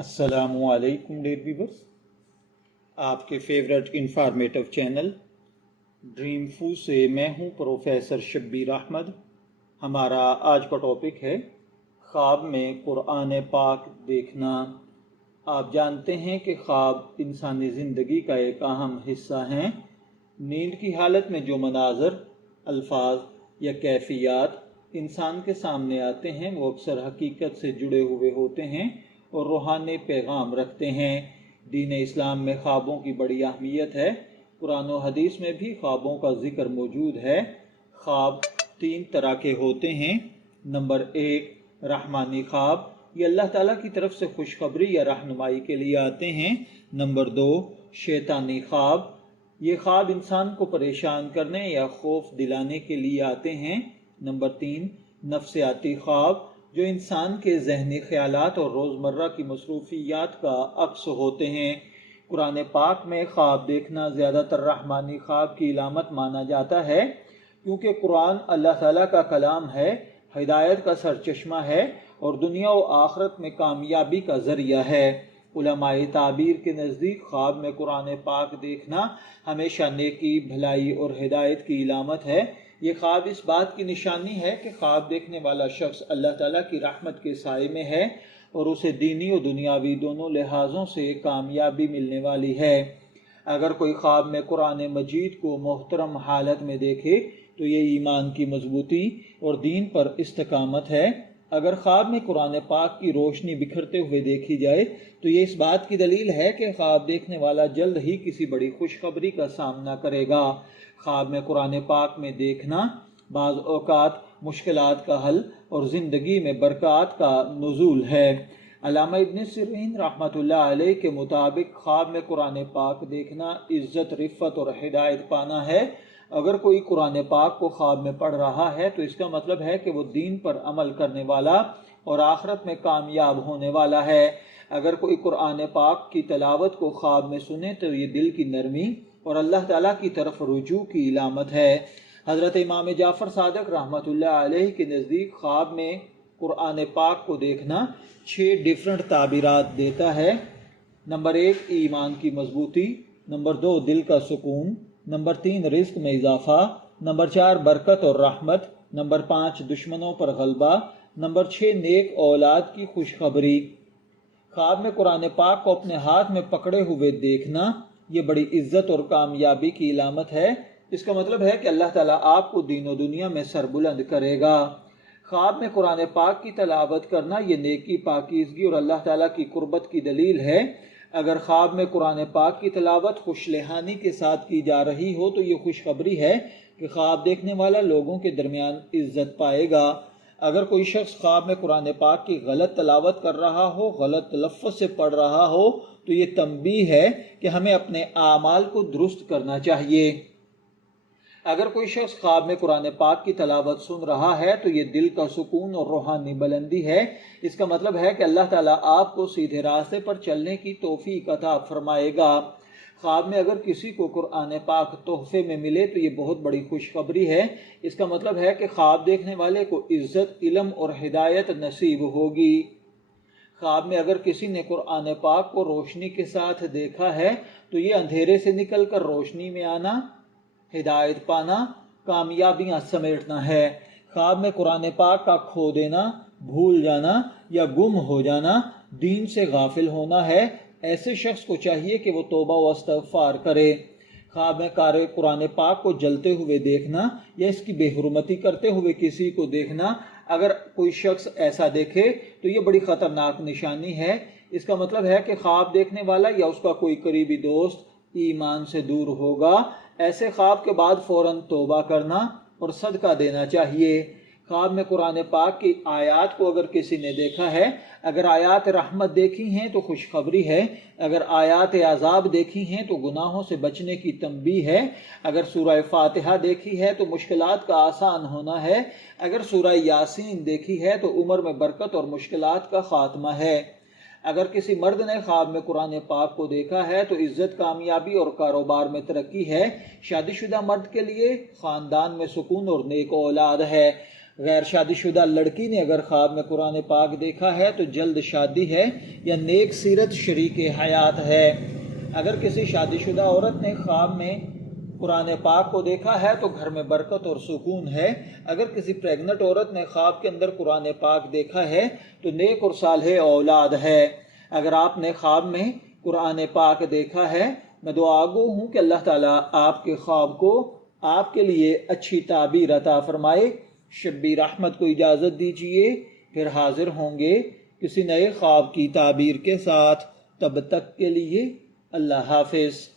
السلام علیکم dear viewers, آپ کے فیورٹ انفارمیٹو چینل ڈریم فو سے میں ہوں پروفیسر شبیر احمد۔ ہمارا آج کا ٹاپک ہے خواب میں قرآن پاک دیکھنا۔ آپ جانتے ہیں کہ خواب انسانی زندگی کا ایک اہم حصہ ہیں۔ نیند کی حالت میں جو مناظر، الفاظ یا کیفیات انسان کے سامنے آتے ہیں وہ اکثر حقیقت سے جڑے ہوئے ہوتے ہیں اور روحانی پیغام رکھتے ہیں۔ دین اسلام میں خوابوں کی بڑی اہمیت ہے۔ قرآن و حدیث میں بھی خوابوں کا ذکر موجود ہے۔ خواب 3 طرح کے ہوتے ہیں۔ نمبر 1، رحمانی خواب، یہ اللہ تعالیٰ کی طرف سے خوشخبری یا رہنمائی کے لیے آتے ہیں۔ نمبر 2، شیطانی خواب، یہ خواب انسان کو پریشان کرنے یا خوف دلانے کے لیے آتے ہیں۔ نمبر 3، نفسیاتی خواب، جو انسان کے ذہنی خیالات اور روزمرہ کی مصروفیات کا عکس ہوتے ہیں۔ قرآن پاک میں خواب دیکھنا زیادہ تر رحمانی خواب کی علامت مانا جاتا ہے، کیونکہ قرآن اللہ تعالیٰ کا کلام ہے، ہدایت کا سرچشمہ ہے اور دنیا و آخرت میں کامیابی کا ذریعہ ہے۔ علماء تعبیر کے نزدیک خواب میں قرآن پاک دیکھنا ہمیشہ نیکی، بھلائی اور ہدایت کی علامت ہے۔ یہ خواب اس بات کی نشانی ہے کہ خواب دیکھنے والا شخص اللہ تعالیٰ کی رحمت کے سائے میں ہے اور اسے دینی و دنیاوی دونوں لحاظوں سے کامیابی ملنے والی ہے۔ اگر کوئی خواب میں قرآن مجید کو محترم حالت میں دیکھے تو یہ ایمان کی مضبوطی اور دین پر استقامت ہے۔ اگر خواب میں قرآن پاک کی روشنی بکھرتے ہوئے دیکھی جائے تو یہ اس بات کی دلیل ہے کہ خواب دیکھنے والا جلد ہی کسی بڑی خوشخبری کا سامنا کرے گا۔ خواب میں قرآن پاک میں دیکھنا بعض اوقات مشکلات کا حل اور زندگی میں برکات کا نزول ہے۔ علامہ ابن سیرین رحمۃ اللہ علیہ کے مطابق خواب میں قرآن پاک دیکھنا عزت، رفت اور ہدایت پانا ہے۔ اگر کوئی قرآن پاک کو خواب میں پڑھ رہا ہے تو اس کا مطلب ہے کہ وہ دین پر عمل کرنے والا اور آخرت میں کامیاب ہونے والا ہے۔ اگر کوئی قرآن پاک کی تلاوت کو خواب میں سنے تو یہ دل کی نرمی اور اللہ تعالیٰ کی طرف رجوع کی علامت ہے۔ حضرت امام جعفر صادق رحمۃ اللہ علیہ کے نزدیک خواب میں قرآن پاک کو دیکھنا 6 ڈیفرنٹ تعبیرات دیتا ہے۔ نمبر 1، ایمان کی مضبوطی۔ نمبر 2، دل کا سکون۔ نمبر 3، رزق میں اضافہ۔ نمبر 4، برکت اور رحمت۔ نمبر 5، دشمنوں پر غلبہ۔ نمبر 6، نیک اولاد کی خوشخبری۔ خواب میں قرآن پاک کو اپنے ہاتھ میں پکڑے ہوئے دیکھنا یہ بڑی عزت اور کامیابی کی علامت ہے۔ اس کا مطلب ہے کہ اللہ تعالیٰ آپ کو دین و دنیا میں سربلند کرے گا۔ خواب میں قرآن پاک کی تلاوت کرنا یہ نیکی، پاکیزگی اور اللہ تعالیٰ کی قربت کی دلیل ہے۔ اگر خواب میں قرآن پاک کی تلاوت خوش لحانی کے ساتھ کی جا رہی ہو تو یہ خوشخبری ہے کہ خواب دیکھنے والا لوگوں کے درمیان عزت پائے گا۔ اگر کوئی شخص خواب میں قرآن پاک کی غلط تلاوت کر رہا ہو، غلط تلفظ سے پڑھ رہا ہو تو یہ تنبیہ ہے کہ ہمیں اپنے اعمال کو درست کرنا چاہیے۔ اگر کوئی شخص خواب میں قرآن پاک کی تلاوت سن رہا ہے تو یہ دل کا سکون اور روحانی بلندی ہے۔ اس کا مطلب ہے کہ اللہ تعالیٰ آپ کو سیدھے راستے پر چلنے کی توفیق عطا فرمائے گا۔ خواب میں اگر کسی کو قرآن پاک تحفے میں ملے تو یہ بہت بڑی خوشخبری ہے۔ اس کا مطلب ہے کہ خواب دیکھنے والے کو عزت، علم اور ہدایت نصیب ہوگی۔ خواب میں اگر کسی نے قرآن پاک کو روشنی کے ساتھ دیکھا ہے تو یہ اندھیرے سے نکل کر روشنی میں آنا، ہدایت پانا، کامیابیاں سمیٹنا ہے۔ خواب میں قرآن پاک کا کھو دینا، بھول جانا یا گم ہو جانا دین سے غافل ہونا ہے۔ ایسے شخص کو چاہیے کہ وہ توبہ و استغفار کرے۔ خواب میں قارئ قرآن پاک کو جلتے ہوئے دیکھنا یا اس کی بے حرمتی کرتے ہوئے کسی کو دیکھنا، اگر کوئی شخص ایسا دیکھے تو یہ بڑی خطرناک نشانی ہے۔ اس کا مطلب ہے کہ خواب دیکھنے والا یا اس کا کوئی قریبی دوست ایمان سے دور ہوگا۔ ایسے خواب کے بعد فوراً توبہ کرنا اور صدقہ دینا چاہیے۔ خواب میں قرآن پاک کی آیات کو اگر کسی نے دیکھا ہے، اگر آیات رحمت دیکھی ہیں تو خوشخبری ہے، اگر آیات عذاب دیکھی ہیں تو گناہوں سے بچنے کی تنبیہ ہے، اگر سورہ فاتحہ دیکھی ہے تو مشکلات کا آسان ہونا ہے، اگر سورہ یاسین دیکھی ہے تو عمر میں برکت اور مشکلات کا خاتمہ ہے۔ اگر کسی مرد نے خواب میں قرآن پاک کو دیکھا ہے تو عزت، کامیابی اور کاروبار میں ترقی ہے۔ شادی شدہ مرد کے لیے خاندان میں سکون اور نیک اولاد ہے۔ غیر شادی شدہ لڑکی نے اگر خواب میں قرآن پاک دیکھا ہے تو جلد شادی ہے یا نیک سیرت شریک حیات ہے۔ اگر کسی شادی شدہ عورت نے خواب میں قرآن پاک کو دیکھا ہے تو گھر میں برکت اور سکون ہے۔ اگر کسی پریگننٹ عورت نے خواب کے اندر قرآن پاک دیکھا ہے تو نیک اور صالح اولاد ہے۔ اگر آپ نے خواب میں قرآن پاک دیکھا ہے، میں دعا گو ہوں کہ اللہ تعالیٰ آپ کے خواب کو آپ کے لیے اچھی تعبیر عطا فرمائے۔ شبیر احمد کو اجازت دیجیے، پھر حاضر ہوں گے کسی نئے خواب کی تعبیر کے ساتھ۔ تب تک کے لیے اللہ حافظ۔